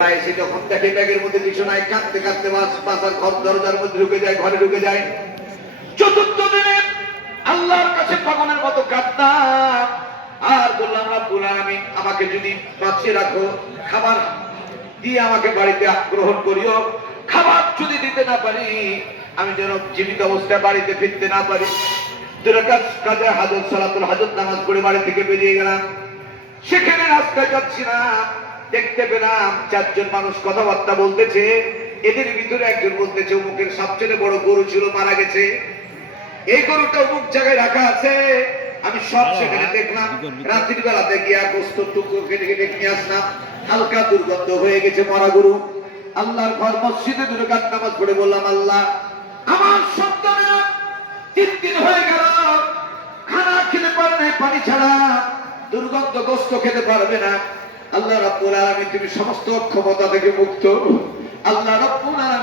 এসে যখন দেখে ব্যাগের মধ্যে কিছু নাই, কাঁদতে কাঁদতে বাসার ঘর দরজার মধ্যে ঢুকে যায়, ঘরে ঢুকে যায়। চতুর্থ দিনে আল্লাহর কাছে পাগলের মতো কাঁদতাম আর বললাম, রব্বুল আলামিন আমাকে যদি বাঁচিয়ে রাখো, খাবার দিয়ে আমাকে বাড়িতে গ্রহণ করিও। খাবার যদি দিতে না পারি, আমি যেন জীবিত অবস্থায় বাড়িতে ফিরতে না পারি। কাজে হাজত সালাতুল হাজত নামাজ পড়ে বাড়ি থেকে বেরিয়ে গেলাম। সেখানে রাস্তায় যাচ্ছি না, দেখতে পেলাম চারজন মানুষ কথাবার্তা বলতেছে। এদের ভিতরে একজন বলতেছে, অমুকের সবচেয়ে বড় গরু ছিল, মারা গেছে, এই গরুটা অমুক জায়গায় রাখা আছে। আমি সব সেখানে দেখলাম। রাত্রির বেলাতে গিয়া গোস্ত টুকরো কেটে কেটে নিয়ে আসলাম। হালকা দুর্গন্ধ হয়ে গেছে, মরা গরু। আল্লাহর ঘর মসজিদে দুটো রাকাত নামাজ পড়ে বললাম, আল্লাহ আমার সন্তানেরা 3 দিন হয়ে গেল খানা খেতে পারে না, পানি ছাড়া দুর্গন্ধ গোস্ত খেতে পারবে না। আল্লাহ রাব্বুল আলামিন, তুমি সমস্ত অক্ষমতা থেকে মুক্ত। আল্লাহ রাব্বুল আলামিন